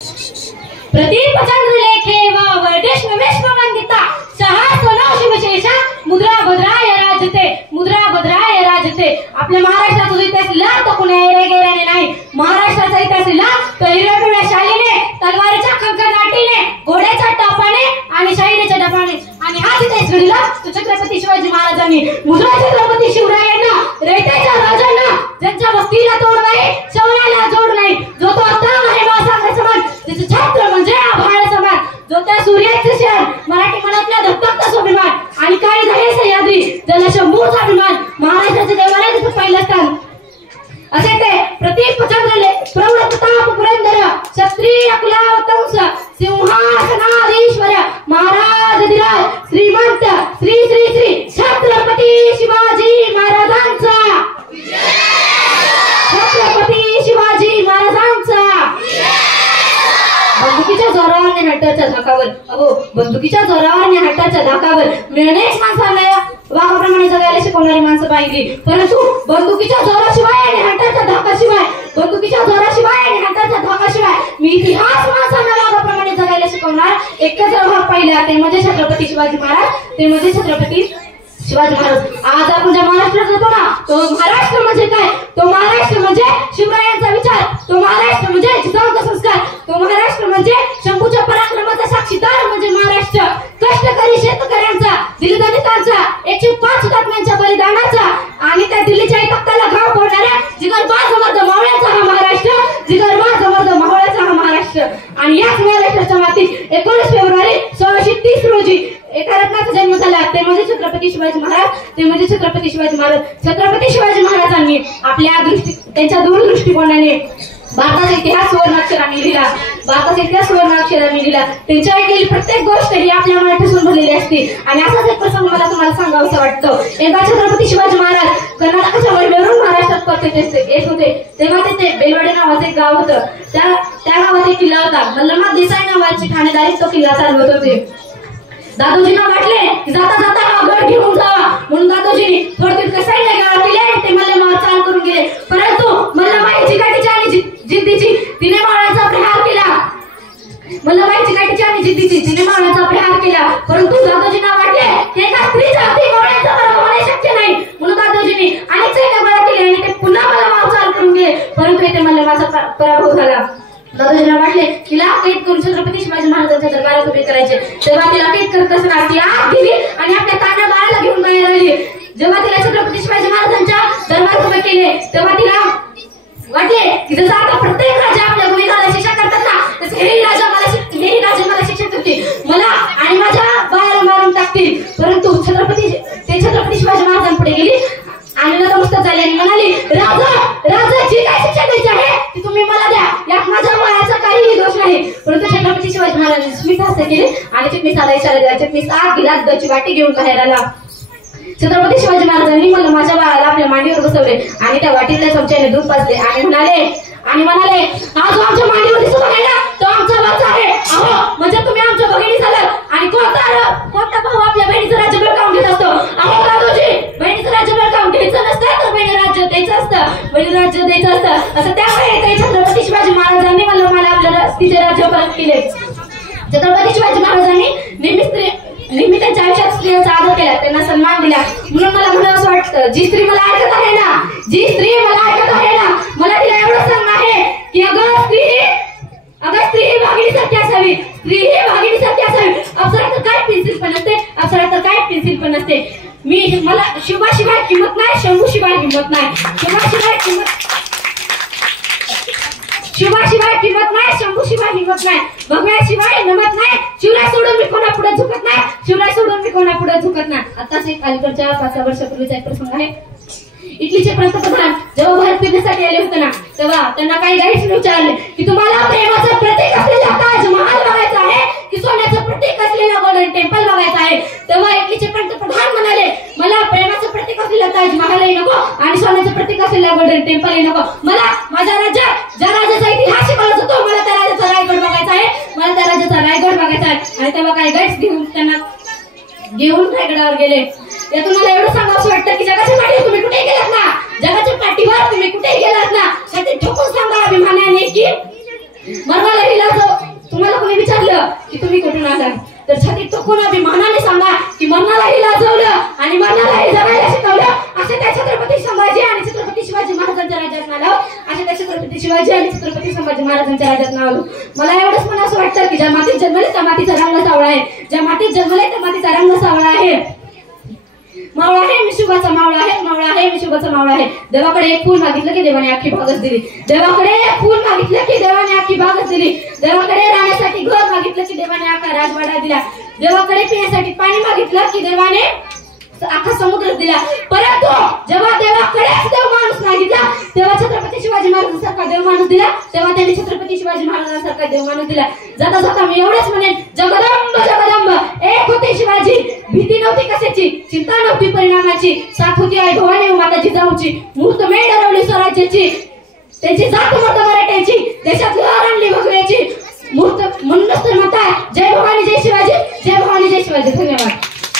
प्रदीपचंद्र लेखे व विश्ववंदिता सहस्रनो शिवशेषा मुद्रा भद्राय राजते मुद्रा भद्राय राजते। आपल्या महाराष्ट्राचा इतिहास लिहिला तो कुणा एरेगेऱ्याने नाही, महाराष्ट्राचा इतिहास लिहिला तो हिरव्या शालीने, तलवारीच्या खंखनाटीने, घोड्याच्या टापाने आणि शाहिरीच्या डबाने, आणि हाच इतिहास लिहिला तो छत्रपती शिवाजी महाराजांनी। मुद्रा छत्रपती शिवरायांना, रयतेच्या राजांना, ज्यांच्या वस्तीला तोड नाही, शौर्याला जोड नाही, जो तो अथांग आहे महासागर समान, त्याचे छत्र म्हणजे आभाळ समान, जो त्या सूर्याचे शहर मराठी मनातल्या धगधगता स्वाभिमान, आणि काही झाले सह्याद्री ज्याला शंभूचा अभिमान, महाराष्ट्राचे देवालय तिथे पहिलं स्थान। असे ते प्रदीपचंद्र प्रौढ प्रताप पुरंदर क्षत्रिय कुलावतंस सिंहासनाधीश्वर महाराज धीराज श्रीमंत श्री श्री श्री छत्रपती शिवाजी महाराजांचा, छत्रपती शिवाजी महाराजांचा। बंदुकीच्या जोरावर आणि हट्टाच्या धाकावर, अहो बंदुकीच्या जोरावर आणि हट्टाच्या धाकावर अनेक माणसांना वाघाप्रमाणे जगायला शिकवणारी माणसं पाहिली, परंतु बंदुकीच्या जोराशिवाय आणि हट्टाच्या धाकाशिवाय, बंदुकीच्या जोराशिवाय आणि हट्टाच्या धाकाशिवाय मी इतिहास माणसांना वाघाप्रमाणे जगायला शिकवणार एकच भाग पाहिला, ते म्हणजे छत्रपती शिवाजी महाराज, ते म्हणजे छत्रपती शिवाजी महाराज। आज आपण ज्या महाराष्ट्रात जातो ना, तो महाराष्ट्र म्हणजे काय, तो महाराष्ट्र म्हणजे शिवरायांचा विचार, तो महाराष्ट्र म्हणजे जिजाऊचा संस्कार, तो महाराष्ट्र म्हणजे शंभूच्या पराक्रमाचा साक्षीदार म्हणजे महाराष्ट्र, कष्टकरी शेतकऱ्यांचा, दिलदलितांचा, 105 हुतात्म्यांच्या बलिदानाचा आणि त्या दिल्लीच्या तख्ताला घाव फोडणाऱ्या जिगरबाज मर्द मावळ्याचा हा महाराष्ट्र, जिगरबाज मर्द मावळ्याचा हा महाराष्ट्र। आणि याच महाराष्ट्राच्या मातीत 19 फेब्रुवारी 1630 रोजी एका रत्नाचा जन्म झाला, ते म्हणजे छत्रपती शिवाजी महाराज, ते म्हणजे छत्रपती शिवाजी महाराज। छत्रपती शिवाजी महाराजांनी आपल्या त्यांच्या दूरदृष्टिकोनाने भारताचा इतिहास सुवर्णाक्षरांनी लिहिला, भारताचा इतिहास सुवर्णाक्षरांनी लिहिला। त्यांच्या ऐकलेली प्रत्येक गोष्ट ही आपल्या मनापासून भरलेली असते। आणि असाच एक प्रसंग मला तुम्हाला सांगावंसं वाटतं। एकदा छत्रपती शिवाजी महाराज कर्नाटकाच्या वरवेरून महाराष्ट्रात परत येत होते, तेव्हा तिथे बेलवाडे नावाचे एक गाव होतं, त्या गावात एक किल्ला होता, मल्लमाद देसाई नावाची ठाणेदारी तो किल्ला चालवत होते। दादोजींना वाटले की जाता जाता हा गड घेऊन जावा, म्हणून दादोजींनी थोडक्यात कसाईला गाव केले आणि ते मल्लमावर चाल करून गेले, परंतु मल्लमाईची काठीची आणि जिद्दीची तिने मावळ्याचा प्रहार केला, मल्लमाईची काठीची आणि जिद्दीची तिने मावळ्याचा प्रहार केला, परंतु दादोजींना वाटले की एका स्त्रीच्या हाती मावळ्याचा पराभव होणे शक्य नाही, म्हणून दादोजींनी अनेक सैन्य गोळा केले आणि ते पुन्हा मल्लमावर चाल करून गेले, परंतु येथे मल्लमाचा पराभव झाला। दादोजींना वाटले तिला कैद करून छत्रपती शिवाजी महाराजांच्या दरबारात उभे करायचे, तेव्हा तिला कैद करत असताना ती आत गेली आणि आपल्या तान्या बाळाला घेऊन बाहेर आली। जेव्हा तिला छत्रपती शिवाजी महाराजांच्या दरबारात उभे केले, तेव्हा तिला वाटले की जसं आता प्रत्येक राजा आपल्या गुन्हेगाराला शिक्षा करतात ना, तसं हेही राजा मला शिक्षा करतील, मला आणि माझ्या बाळाला मारून टाकतील। परंतु छत्रपती शिवाजी महाराजांपुढे गेली आणि नतमस्तक झाली आणि म्हणाली, राजा जी काय शिक्षा द्यायची आहे ती तुम्ही मला द्या, यात माझ्या बाळाचा काहीही दोष नाही। परंतु छत्रपती शिवाजी महाराजांनी स्मित हास्य केले आणि चिटणीसाला इशारा दिला, चिटणीस आत गेला, दुधाची वाटी घेऊन बाहेर आला। छत्रपती शिवाजी महाराजांनी मला माझ्या बाळाला आपल्या मांडीवर बसवले आणि त्या वाटीतल्या चमच्याने दूध पाजले आणि म्हणाले हा जो आमच्या मांडीवर दिसत आहे ना, तो आमचा वाचा आहे, अहो म्हणजे तुम्ही आमच्या भगिनी झालात। आणि कोणता भाऊ आपल्या बहिणीचं राज्य बळकावून घेत असतो, अहो दादोजी बहिणीचं राज्य बळकावून घ्यायचं नसतं, तर बहिणी राज्य द्यायचं असतं, बहिणी राज्य द्यायचं असतं, असं त्यामुळे छत्रपती शिवाजी महाराजांनी मला आपल्या तिचे राज्य परत केले। छत्रपती शिवाजी महाराजांनी नेहमी त्यांच्या आयुष्यात स्त्रियांचा आदर केला, त्यांना सन्मान दिला, म्हणून मला म्हणून असं वाटतं जी स्त्री मला ऐकत आहे ना, मला तिला एवढं सांगणं आहे की अगं स्त्री ही वाघिणीसारखी असावी, स्त्री ही वाघिणीसारखी असावी। अप्सरा तर काय पेन्सिल पण नसते, मला शिवाशिवाय किंमत नाही, शंभूशिवाय किंमत नाही, शिवाशिवाय किंमत नाही, शंभूशिवाय हिंमत नाही, भगव्याशिवाय नमत नाही, शिवराय सोडून मी कोणापुढे झुकत नाही, शिवराय सोडून मी कोणापुढे झुकत नाही। आताच एक अलीकडच्या 5 वर्षापूर्वीचा एक प्रसंग आहे। इटलीचे पंतप्रधान जेव्हा भारत फिरण्यासाठी आले होते ना, तेव्हा त्यांना काही गाईड्सने विचारले की तुम्हाला प्रेमाचं प्रतीक असलेला ताजमहाल बघायचा आहे की सोन्याचं प्रतीक असलेला गोल्डन टेम्पल बघायचं आहे। तेव्हा इटलीचे पंतप्रधान म्हणाले मला प्रेमाचं प्रतीक असलेला ताजमहालही नको आणि सोन्याचं प्रतीक असलेला गोल्डन टेम्पलही नको, मला माझ्या राज्यात ज्या राजाचा इतिहास शिकवला जातो मला त्या राजाचा रायगड बघायचा आहे, मला त्या राजाचा रायगड बघायचा आहे। आणि तेव्हा काही गाईड्स घेऊन रायगडावर गेले। यातून मला एवढं सांगावं वाटतं की जगाच्या पाठीवर तुम्ही कुठे गेलात ना, जगाच्या पाठीवर तुम्ही कुठे गेलात ना, त्यात ठोकून सांगा अभिमानाने की मरवाला तुम्हाला कोणी विचारलं की तुम्ही कुठून आला तर छातीत टोकून अभिमानाने सांगा की मरणालाही लाजवलं आणि मरणालाही जगायला शिकवलं असे त्या छत्रपती संभाजी आणि छत्रपती शिवाजी महाराजांच्या राज्यात नाव असे त्या छत्रपती शिवाजी आणि छत्रपती संभाजी महाराजांच्या राज्यात नाव मला एवढंच मला असं वाटतं की ज्या मातीत जन्मले त्या मातीचा रंग सावळा आहे ज्या मातीत जन्मले त्या मातीचा रंग सावळा आहे मावळा आहे मी शुभाचा मावळा आहे मावळा आहे मी शुभाचा मावळा आहे देवाकडे एक फूल मागितलं की देवाने अख्खी बागच दिली देवाकडे एक फूल मागितलं की देवाने अख्खी बागच दिली देवाकडे राहण्यासाठी घर मागितलं की देवाने अख्खा राजवाडा दिला देवाकडे पिण्यासाठी पाणी मागितलं की देवाने अख्खा समुद्र दिला परंतु जेव्हा देवाकडेच देव माणूस मागितला तेव्हा छत्रपती शिवाजी महाराजांसारखा देव माणूस दिला तेव्हा त्यांनी छत्रपती शिवाजी महाराजांसारखा देव माणूस दिला जाता जाता मी एवढेच म्हणेन जगदंब जगदंब एक होते शिवाजी भीती नव्हती कशाची चिंता नव्हती परिणामाची साथ होती आई भवानी माता जिजाऊची मुहूर्तमेढ ठरवली स्वराज्याची त्यांची जात मत मराठ्याची देशात लहर आणली भगव्याची